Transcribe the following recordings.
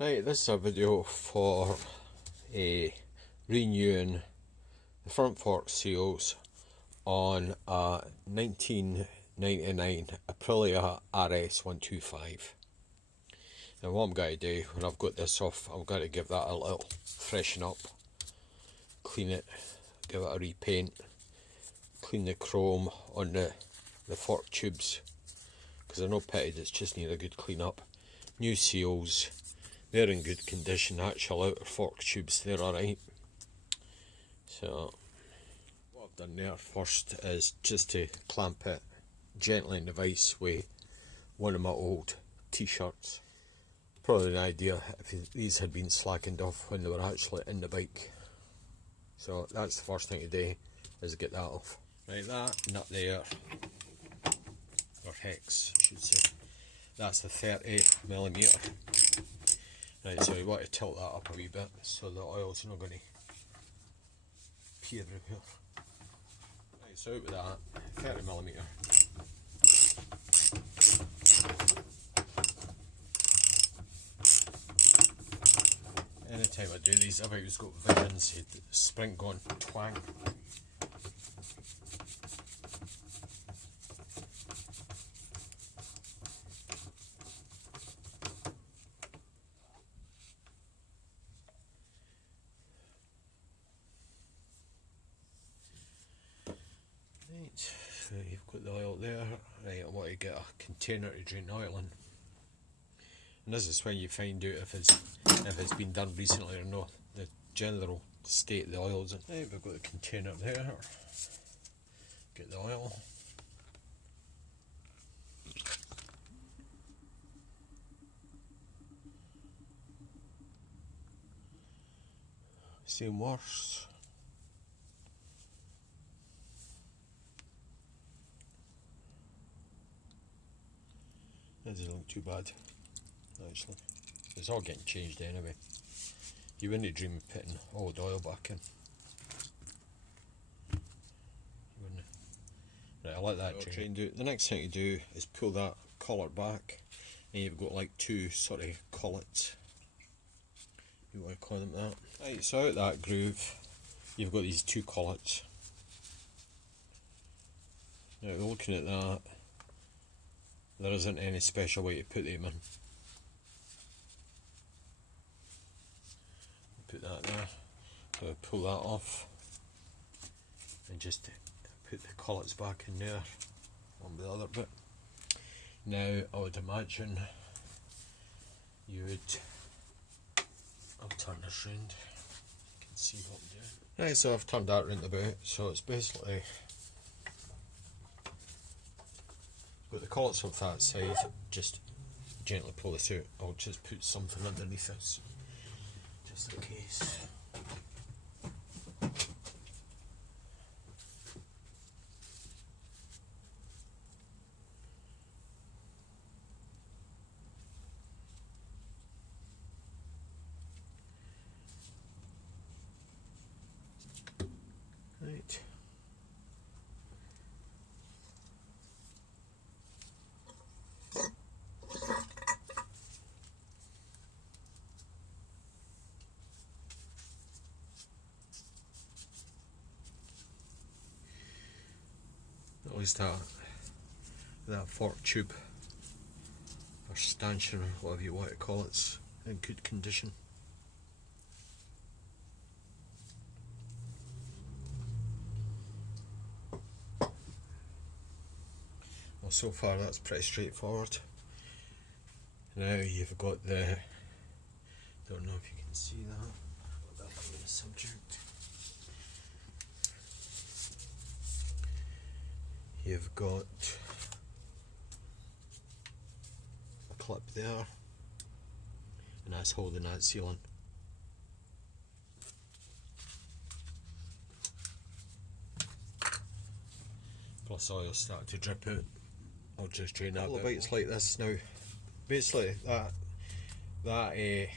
Right, this is a video for renewing the front fork seals on a 1999 Aprilia RS125. And what I'm going to do when I've got this off, I'm going to give that a little freshen up, clean it, give it a repaint, clean the chrome on the fork tubes because they're not pitted, it's just need a good clean up. New seals, they're in good condition. Actual outer fork tubes, they're alright. So what I've done there first is just to clamp it gently in the vise with one of my old t-shirts. Probably an idea if these had been slackened off when they were actually in the bike. So that's the first thing to do, is get that off. Right, that nut there, or hex I should say, that's the 30mm. Right, so you want to tilt that up a wee bit so the oil's not going to pee everywhere. Right, so out with that, 30mm. Anytime I do these, I've always got visions of the spring going twang. Right, so you've got the oil there. Right, I want to get a container to drain oil in. And this is when you find out if it's been done recently or not, the general state of the oil's in. Right, we've got the container there. Get the oil. Same worse. That doesn't look too bad, actually. It's all getting changed anyway. You wouldn't dream of putting old oil back in. You wouldn't. Right, I'll let that drain. The next thing to do is pull that collar back, and you've got like two sort of collets. You want to call them that. Right, so out that groove, you've got these two collets. Now looking at that, there isn't any special way to put them in. Put that there, so pull that off and just put the collets back in there, one with the other bit. Now I would imagine you would, I'll turn this round, you can see what I'm doing. Right, so I've turned that round about, so it's basically got the collets off that side, just gently pull this out. I'll just put something underneath this, just in case. Right. At least that fork tube or stanchion, or whatever you want to call it's in good condition. Well, so far that's pretty straightforward. Now you've got the, don't know if you can see that, put that on the subject. You've got a clip there, and that's holding that seal in. Plus oil started to drip out. I'll just drain that. All the bites like this now. Basically that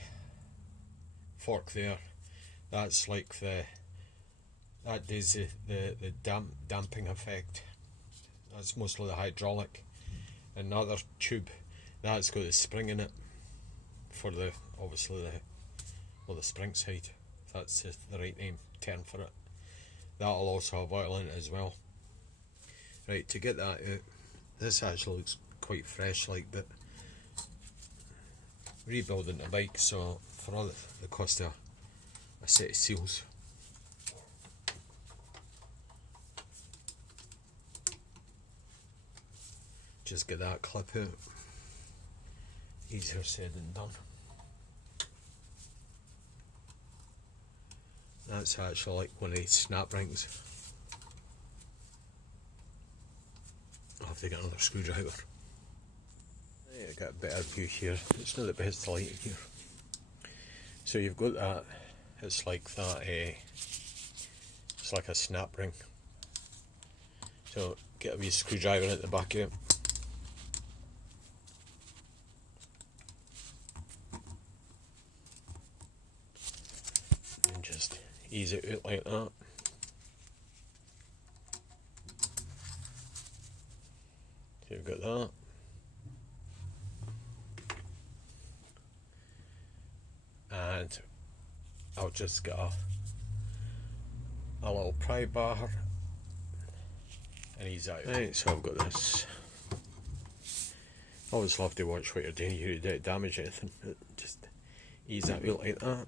fork there, that's like that does the damping effect. That's mostly the hydraulic. Another tube, that's got a spring in it. for the, obviously the spring side, if that's the right term for it. That'll also have oil in it as well. Right, to get that out, this actually looks quite fresh like, but rebuilding the bike, so for all the cost of a set of seals. Just get that clip out. Easier said than done. That's actually like one of these snap rings. I'll have to get another screwdriver. Right, I got a better view here. It's not the best light in here. So you've got that, it's like that, it's like a snap ring. So get a wee screwdriver at the back of it. And just ease it out like that. So you've got that. And I'll just get a little pry bar and ease that out. Right, so I've got this. Always love to watch what you're doing here, you don't damage anything, but just ease that out like that.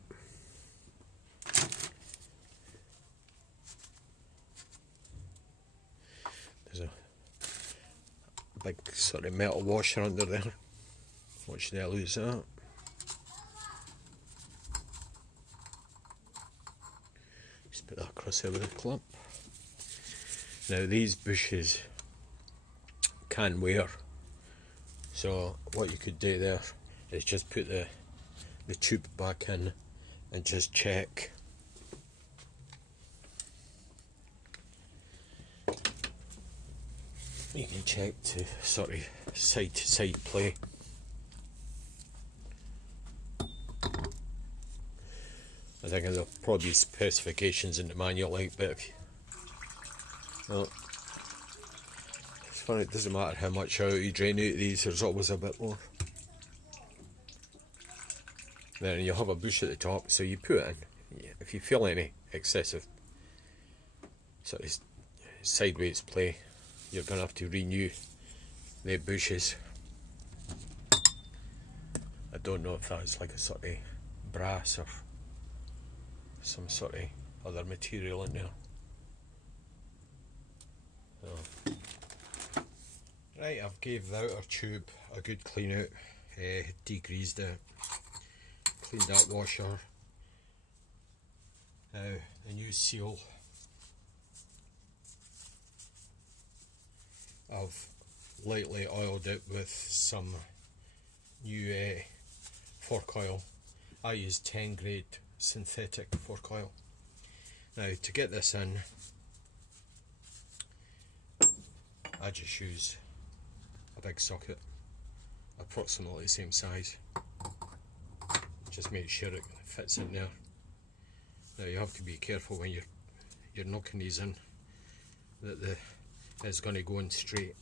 There's a big sort of metal washer under there. Watch there, lose that. Just put that across there with a clip. Now these bushes can wear, so what you could do there is just put the tube back in and just check. You can check to sort of side to side play. I think there'll probably be specifications in the manual, like, but if you, well, it's funny, it doesn't matter how much out you drain out of these, there's always a bit more. Then you have a bush at the top, so you put it in. If you feel any excessive sort of sideways play, you're going to have to renew the bushes. I don't know if that's like a sort of brass or some sort of other material in there. So. Right, I've gave the outer tube a good clean out, degreased it, cleaned that washer. Now the new seal, I've lightly oiled it with some new fork oil. I use 10 grade synthetic fork oil. Now to get this in, I just use a big socket, approximately the same size. Just make sure it fits in there. Now you have to be careful when you're knocking these in, that it's going to go in straight.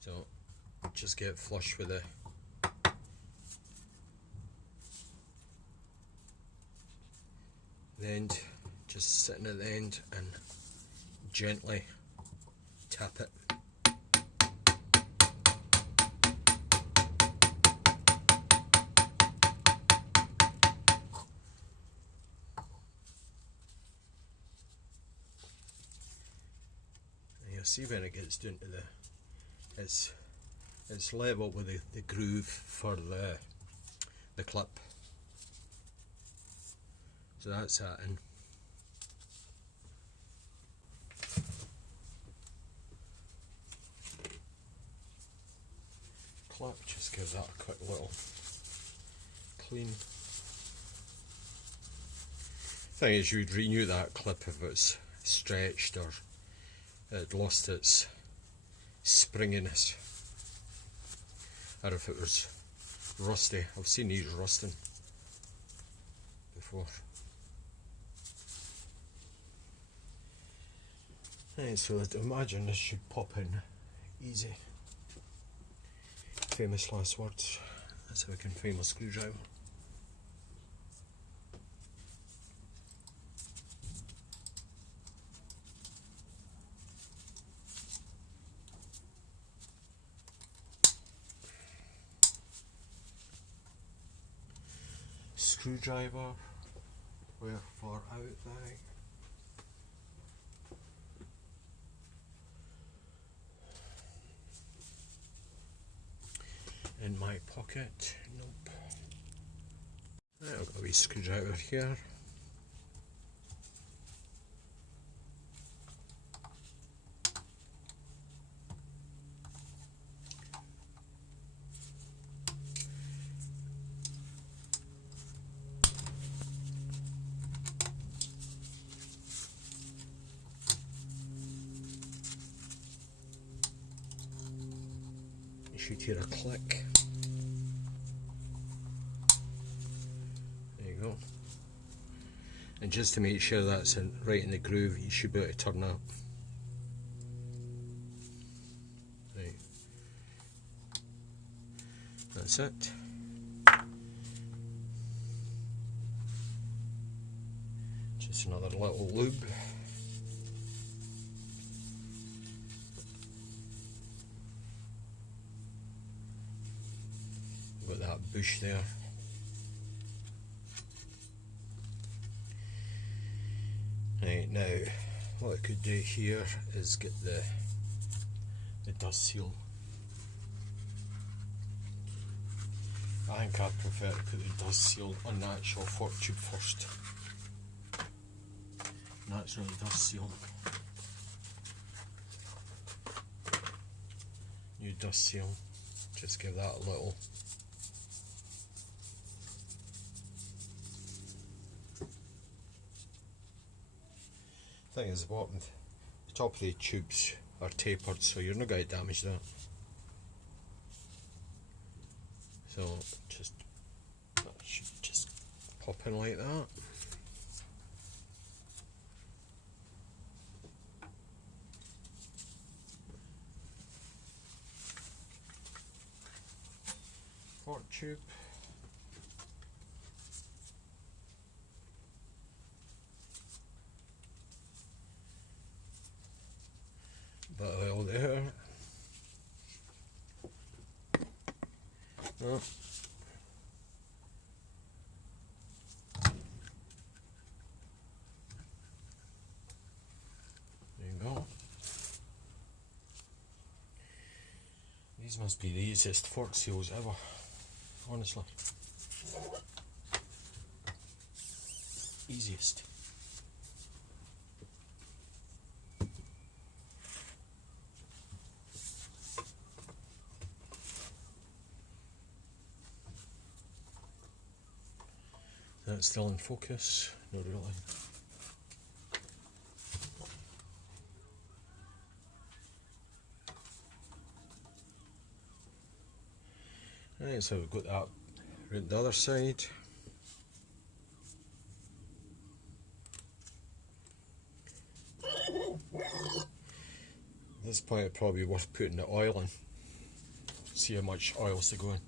So just get it flush with the end, just sitting at the end, and gently tap it. And you'll see when it gets down to it's level with the groove for the clip. So that's that in. Clip, just give that a quick little clean. Thing is, you'd renew that clip if it's stretched or it lost its springiness, or if it was rusty. I've seen these rusting before. Right, so I'd imagine this should pop in easy. famous last words. That's how I can find my screwdriver. Screwdriver, where far out bag. In my pocket, nope. I've got a wee screwdriver here. You should hear a click. There you go. And just to make sure that's right in the groove, you should be able to turn that. Right. That's it. Just another little lube. Got that bush there. Right, now what I could do here is get the dust seal. I think I'd prefer to put the dust seal on the actual fork tube first. Natural dust seal. New dust seal. Just give that a little. Thing is, the top of the tubes are tapered, so you're not going to damage that. So that should just pop in like that. Fork tube. Bit of oil there. Oh. There you go. These must be the easiest fork seals ever, honestly. Easiest. That's still in focus, not really. Right, so we've got that around the other side. At this point it'd probably be worth putting the oil in. See how much oil's to go in.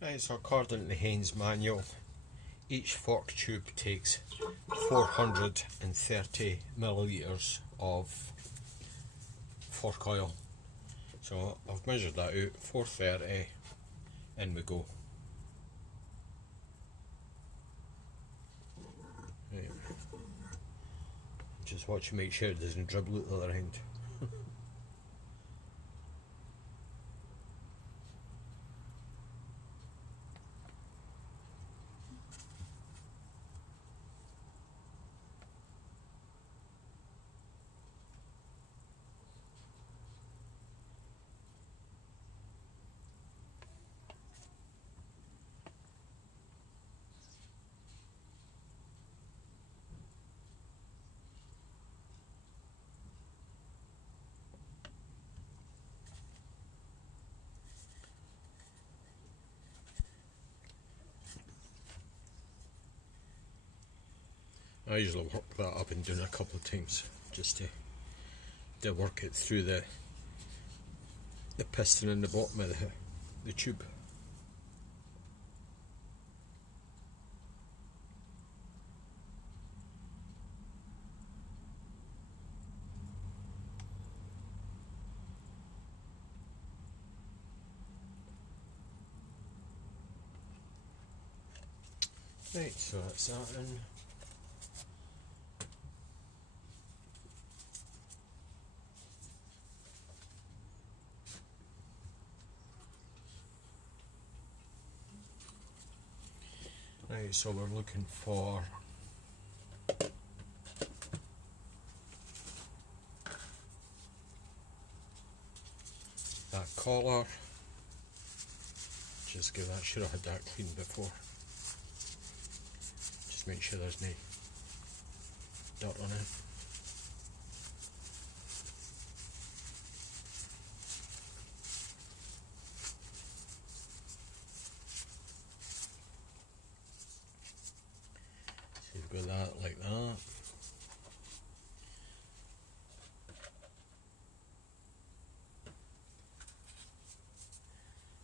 Right, so according to the Haynes manual, each fork tube takes 430 millilitres of fork oil. So I've measured that out, 430, in we go. Right. Just watch and make sure it doesn't dribble out the other end. I usually work that up and down a couple of times just to work it through the piston in the bottom of the tube. Right, so that's that in. Right, so we're looking for that collar. Just give that, should have had that cleaned before. Just make sure there's no dirt on it. So you've got that like that.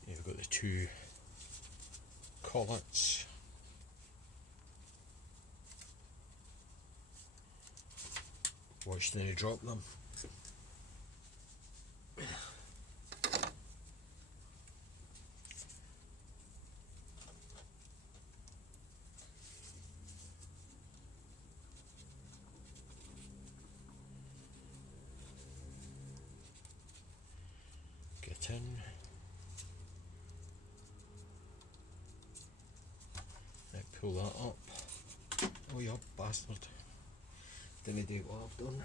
You've got the two collets. Watch then you drop them. Get in. Right, pull that up. Oh you bastard. Didn't do what I've done.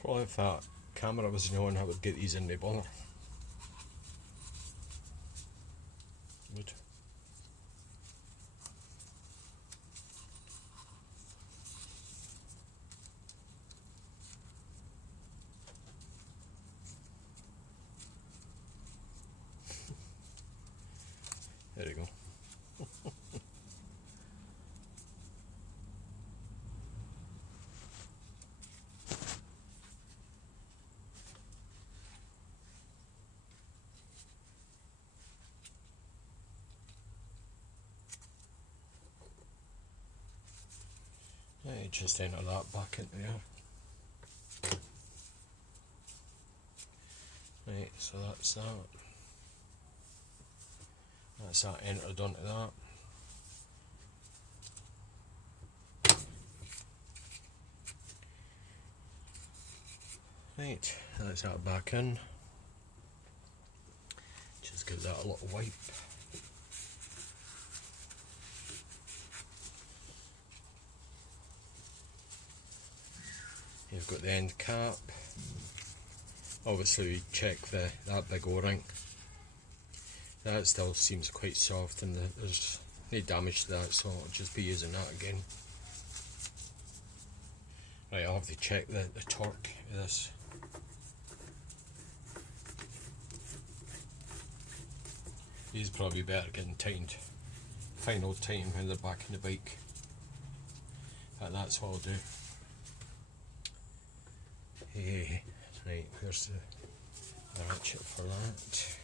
Probably if that camera was on, I would get these in the bother. Would. There you go. Right, just enter that back into there. Right, so that's that. That's that entered onto that. Right, that's that back in. Just give that a little wipe. You've got the end cap. Obviously we check that big O-ring. That still seems quite soft and there's no damage to that, so I'll just be using that again. Right, I'll have to check the torque of this. These are probably better getting tightened final time when they're back in the bike. But that's what I'll do. Hey, right, where's the ratchet for that?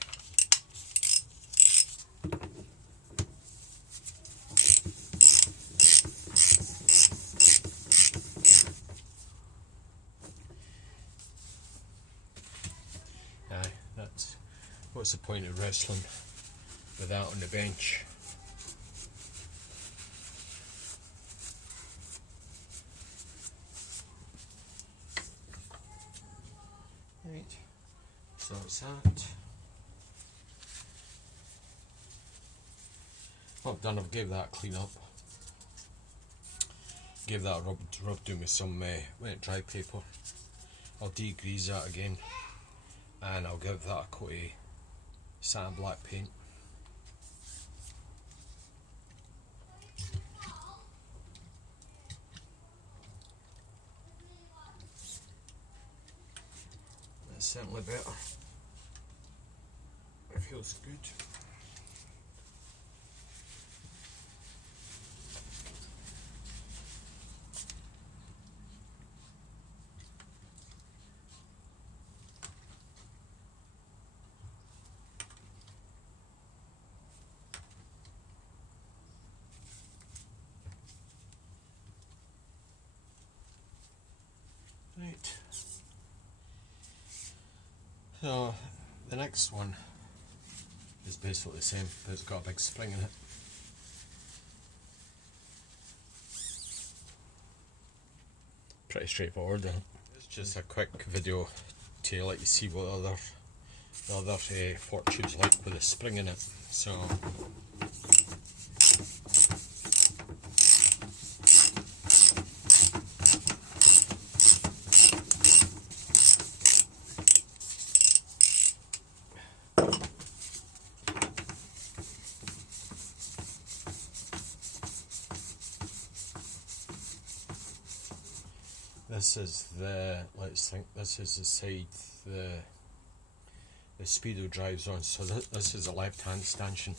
Aye, that's what's the point of wrestling with that on the bench? So that's that. What I've done, I've gave that a clean up. Gave that a rub down with some wet dry paper. I'll degrease that again, and I'll give that a coat of satin black paint. That's certainly better. It feels good. Right. So the next one is basically the same, but it's got a big spring in it. Pretty straightforward then. It's just a quick video to let you see what the other fork tube's like with a spring in it. So this is the, let's think, this is the side the speedo drives on, so this is a left hand stanchion.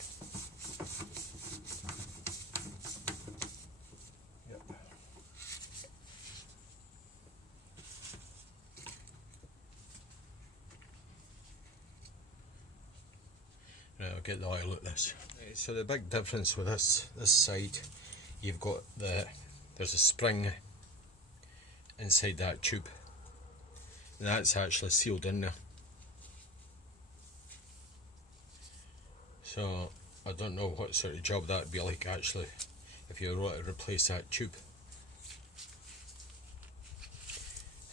Yep. Right, I'll get the oil at this. Right, so the big difference with this side, you've got there's a spring inside that tube, and that's actually sealed in there. So I don't know what sort of job that would be like actually if you were to replace that tube.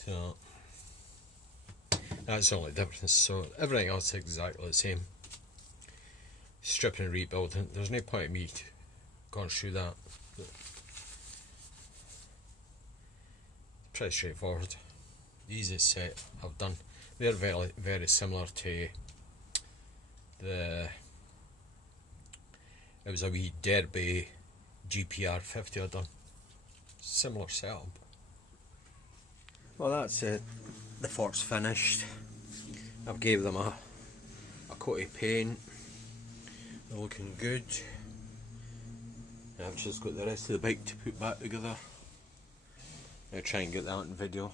So that's the only difference. So everything else is exactly the same. Stripping and rebuilding, there's no point in me going through that. Pretty straightforward. The easiest set I've done. They're very similar to it was a wee Derby GPR 50 I've done. Similar setup. Well, that's it. The fork's finished. I've gave them a coat of paint. They're looking good. I've just got the rest of the bike to put back together. I'll try and get that in video.